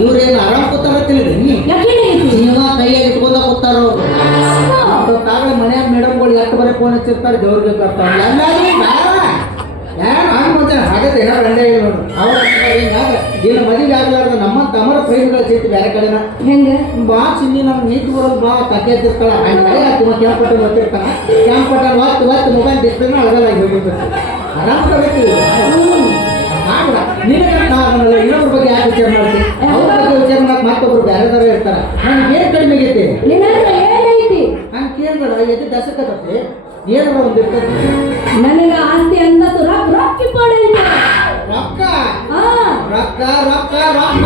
ಇವ್ರೇನು ಆರಾಮ್ ಕೂತಾರ ತಿಳಿದ್ರಿ ನೀವ ಕೈಯಾಗಿ ಇಟ್ಕೊಂಡ ಕೂತಾರ ಅವ್ರು ತಾವೇ ಮನ್ಯಾಗ ಮೇಡಮ್ಗಳು ಎಷ್ಟು ಬರೀ ಫೋನ್ ಹಚ್ಚಿರ್ತಾರೆ ದೇವ್ರಿಗೆ ಬರ್ತಾವ ಹಾಗತ್ತೆ ಗಂಡೆ ನೋಡ್ರಿ ಅವ್ರ ಏನು ಮದುವೆ ಆಗ್ಲಾರ್ದ ನಮ್ಮಂತ ಅಮರ ಪ್ರೇಮಿಗಳ ಚೈತಿ ಬೇರೆ ಕಡೆನ ಹೆಂಗೆ ಬಾ ಚಿನ್ನಿ ನಮ್ಗೆ ನೀಟ್ ಬರೋದು ಬಾ ಕಕ್ಕೆ ಹತ್ತಿರ್ತಾಳ ಕ್ಯಾಂಪಟ್ಟ ಓದ್ತಿರ್ತಾನ ಕ್ಯಾಂಪಟ್ಟ ಒತ್ತು ಮೊಬೈಲ್ ಡಿಸ್ಪ್ಲೇನ ಅಳಗಲಾಗಿ ಹೋಗಿರ್ತದೆ ಆರಾಮ್ ತಗೋತೀವಿ ನಿನಗಲ್ಲ ಇನ್ನೊಬ್ರ ಬಗ್ಗೆ ಯಾಕೆ ವಿಚಾರ ಮಾಡ್ತೀವಿ ಅವ್ರ ಬಗ್ಗೆ ವಿಚಾರ ಮಾಡಕ್ ಮತ್ತೊಬ್ರು ಬೇರೆದಾರ ಇರ್ತಾರ ನನ್ಗೆ ಏನ್ ಕಡಿಮೆ ಆಗೈತಿ ಹಂಗೆ ಕೇಳ್ಬೇಡ ಎದ್ದು ದಸಕತ್ತೆ ಏನಾರ ಒಂದು ಇರ್ತದೆ ನನಗ ಆಸ್ತಿ ಅಂತದ್ದು ರೊಕ್ಕ ರೊಕ್ಕ ರೊಕ್ಕ ರೊಕ್ಕ ರೊಕ್ಕ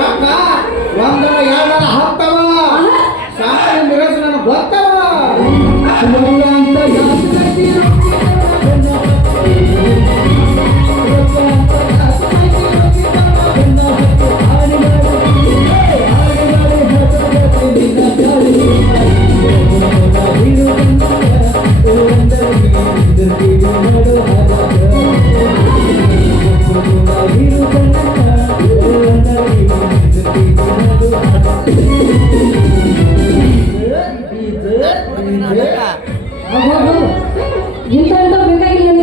ರೊಕ್ಕ ಒಂದರ ಎರಡರ ಹತ್ತವ ಸಾಮಾನ್ಯ ಮಿರಸು ನನಗೆ ಗೊತ್ತವ ಅಂತ ಇಂತ ಬೇಕಾಗಿಲ್ಲ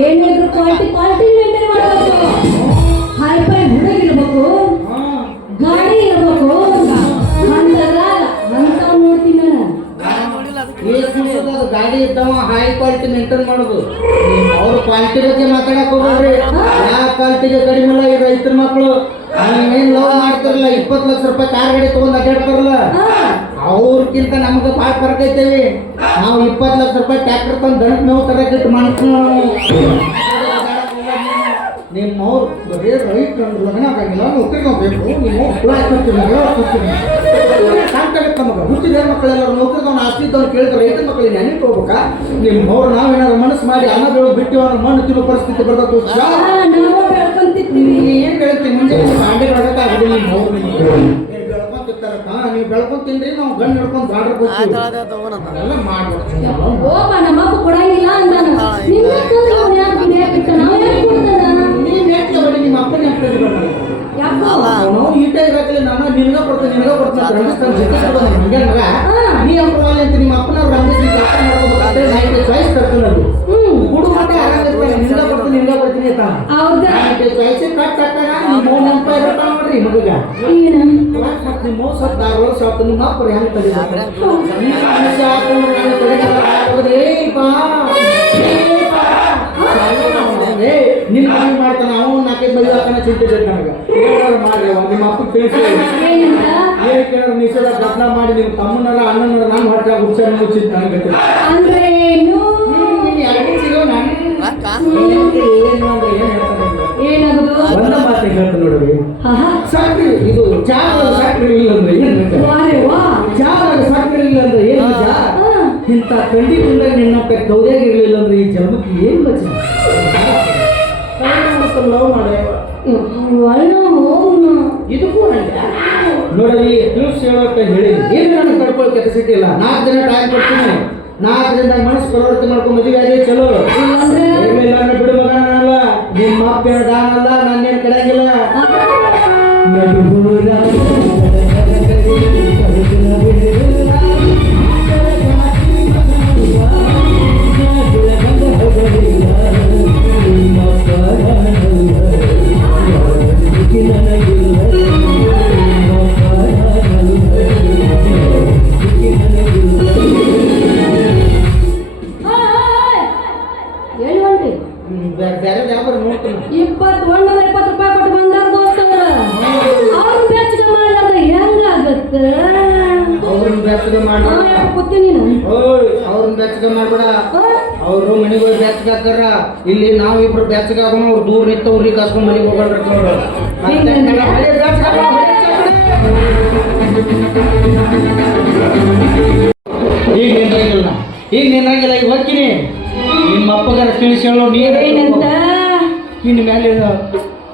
ಏನಿದ್ರು ಕ್ವಾಲಿಟಿ ಮೇಂಟೈನ್ ಮಾಡಬೇಕು ಹೈಫೈ ಹುಡುಗಿರ್ಬೇಕು ಗಾಡಿ ಇರ್ಬೇಕು ಅಂತ ನೋಡ್ತೀನಿ ನಾನು ಗಾಡಿ ಇದ್ದಾವ ಹೈ ಕ್ವಾಲಿಟಿ ಮೇಂಟೈನ್ ಮಾಡೋದು ಅವ್ರ ಕ್ವಾಲಿಟಿ ಬಗ್ಗೆ ಮಾತಾಡಕ್ ಹೋಗ್ರಿ ಯಾವ ಕ್ವಾಲಿಟಿಗೆ ಕಡಿಮೆ ಇಲ್ಲ ಈ ರೈತರ ಮಕ್ಕಳು ಏನ್ ಲವ್ ಮಾಡ್ತಾರಲ್ಲ 20 ಲಕ್ಷ ರೂಪಾಯಿ ಕಾರ್ ಗಾಡಿ ತಗೊಂಡ್ ಅಡ್ಡಾಡ್ತಾರಲ್ಲ ಅವ್ರಕ್ಕಿಂತ ನಮ್ಗೆ ಭಾಳ ಫರ್ಕ್ ಐತೇವಿ ನಾವು 20 ಲಕ್ಷ ರೂಪಾಯಿ ಟ್ರ್ಯಾಕ್ಟರ್ ತಂದು ದಣಕ್ ನೋವು ತರಕಿಟ್ಟು ಮಾಡ್ತೀವಿ ನಿಮ್ಮವ್ರು ಬರೀ ರೈತ ಲಗ್ನ ಆಗಂಗಿಲ್ಲ ನೌಕರಿಗೆ ಹೋಗ್ಬೇಕು ನೀವು ಸಾಕಾಗತ್ತೆ ನಮಗೆ ಹುಟ್ಟಿದ ಮಕ್ಕಳೆಲ್ಲರೂ ನೌಕರಿಗೆ ಅವ್ನು ಆಸ್ತಿ ಇದ್ದವ್ರು ಕೇಳಿದ್ರೆ ರೈತ ಮಕ್ಕಳಿಗೆ ನೆನಪು ಹೋಗ್ಬೇಕಾ ನಿಮ್ಮವ್ರು ನಾವೇನಾದ್ರು ಮನಸ್ಸು ಮಾಡಿ ಅನ್ನ ಬೆಳೆದು ಬಿಟ್ಟು ಅವ್ರ ಮಣ್ಣು ತಿನ್ನೋ ಪರಿಸ್ಥಿತಿ ಬರ್ತದೆ ಏನ್ ಬೆಳಗ್ತೀವಿ ಮುಂಚೆ ಬಾಂಡೆ ಬೆಳಗಾಗುದಿಲ್ಲ ನಿಮ್ಮವ್ರು ನೀವು ಬೆಳ್ಕೊಂಡ್ ತಿನ್ರಿ ನಾವು ಗಂಡು ಹಿಡ್ಕೊಂಡು ಎಲ್ಲ ಮಾಡ್ಬಿಡ್ತೀವಿ ನಮ್ಮಪ್ಪ ಕೊಡಂಗಿಲ್ಲ ನಿಮ್ಮ ಅಪ್ಪನ ಈಟೇ ಇರಕಲಿ ನಾನು ನಿನ್ಗ ಕೊಡ್ತೇನೆ ನೀ ಅಪ್ಪ ಅಂತ ನಿಮ್ಮ ಅಪ್ಪನವ್ರು ರಂಗಿಸ್ಲಿಕ್ಕೆ ಚಾಯ್ಸ್ ತರ್ತೀನಿ ಅದು ಹುಡುಗ ನಿನ್ಗ ಕೊಡ್ತೀನಿ ಚಾಯ್ಸ್ ಕಟ್ ನಿಮ್ಮ ನೋಡ್ರಿ ಮಗ ನಿಮ್ಮ ಸತ್ತ 6 ವರ್ಷ ಆಯ್ತು ನಿಮ್ಮ ಅಪ್ಪರು ಹೆಂಗೆ ತಡಿತಾರೆ ನಿನ್ನ ಮನೆ ಮಾಡ್ತಾನೆ ಅವನು 4 ಮದುವೆ ಹಾಕೋಣ ಚಿಂತೆ ಬೇಕು ನನಗೆ ಮಾಡ್ರಿ ನಿಮ್ಮ ಅಪ್ಪ ತಿಳಿಸಿ ಏನ್ ಕೇಳಿದ್ರೆ ನಿಷೇಧ ಪ್ರಯತ್ನ ಮಾಡಿ ನಿಮ್ಮ ತಮ್ಮನರ ಅಣ್ಣನರ ನಾನು ಹೊಟ್ಟೆ ಹುಚ್ಚ ಮುಚ್ಚಿದ್ದು ನನಗೆ ಒಂದ ಮಾತಿಗೆ ಹೇಳ್ತಾರೆ ನೋಡ್ರಿ ಸಕ್ರಿ ಇದು ಚಾದ ಸಕ್ರಿ ಇಲ್ಲ ಅಂದ್ರೆ ಏನ್ ಚಾದಾಗ ಸಕ್ರಿ ಇಲ್ಲ ಅಂದ್ರೆ ಏನ್ ಇಂಥ ಕಂಡಿ ಮುಂದಾಗ ನಿನ್ನಪ್ಪ ಕೌದ್ಯಾಗ ಇರ್ಲಿಲ್ಲ ಅಂದ್ರೆ ಈ ಜನ್ಮಕ್ಕೆ ಏನ್ ಬಚ್ಚ ಲವ್ ಮಾಡ ಇದಕ್ಕೂ ನೋಡಲಿ ತಿಳಿಸಿ ಹೇಳೋಕೆ ಹೇಳಿ ಏನು ನನಗೆ ಕಡ್ಕೊಳ್ಳೋ ಕೆಪಾಸಿಟಿ ಇಲ್ಲ 4 ದಿನ ಟೈಮ್ ಕೊಡ್ತೀನಿ 4 ದಿನದಾಗ ಮನಸ್ಸು ಪರಿವರ್ತನೆ ಮಾಡ್ಕೊಂಡು ಮದುವೆ ಆಗಿ ಚಲೋ ಇಲ್ಲ ಬಿಡು ಮಗ ನಾನಲ್ಲ ನಿಮ್ಮ ಅಪ್ಪ ದಾನಲ್ಲ ನಾನೇನು ಕಡೆಯಾಗಿಲ್ಲ ಬೇರೆ ವ್ಯಾಪಾರ ನೋಡ್ತೀನಿ 20 ರೂಪಾಯಿ ಕೊಟ್ಟು ಬಂದಾರ ದೋಸ್ತವ್ರ ಅವ್ರನ್ನ ಬೆಚ್ಚಗ ಮಾಡ್ಲಾರ್ದ ಹೆಂಗಾಗತ್ತೆ ಅವ್ರನ್ನ ಬೆಚ್ಚಗ ಮಾಡ್ಬೇಡ ಕೂತೀನಿ ಅವ್ರನ್ನ ಬೆಚ್ಚಗ ಮಾಡ್ಬೇಡ ಅವರು ಮನೆಗೆ ಹೋಗಿ ಬೆಚ್ಚಗ ಹಾಕಾರ ಇಲ್ಲಿ ನಾವು ಇಬ್ರು ಬೆಚ್ಚಗ ಆಗೋಣ ಅವ್ರು ದೂರ ನಿಂತು ಅವ್ರಿಗೆ ಕಾಸ್ಕೊಂಡು ಮನೆಗೆ ಹೋಗ್ಬಿಡ್ರಿ ಈಗ ನಿನ್ನಾಗಿಲ್ಲ ಈಗ ಹೋಗ್ತೀನಿ ನಿಮ್ಮ ಅಪ್ಪಗಾರ ತಿಳಿಸಿ ಹೇಳೋ ನೀರೇನಂತ ಇನ್ನು ಮೇಲೆ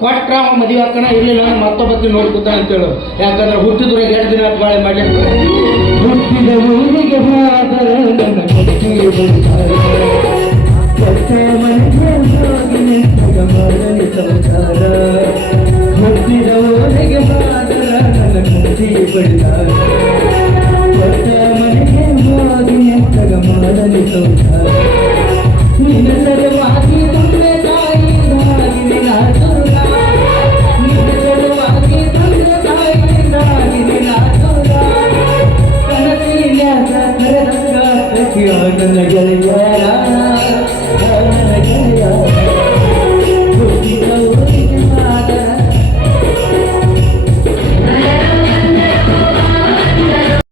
ಕೊಟ್ರ ಮದುವೆ ಹಾಕೋಣ ಇರಲಿಲ್ಲ ಮತ್ತೊಬ್ಬತ್ತಿ ನೋಡ್ಕೊತಾನೆ ಅಂತೇಳು ಯಾಕಂದ್ರೆ ಹುಟ್ಟಿದ್ರೆ 2 ದಿನ ಬಾಳೆ ಮಾಡಿ ಹುಟ್ಟಿದ ಊರಿಗೆ ಸಂಸಾರ ಮನದಲ್ಲಿ ಸೌಧ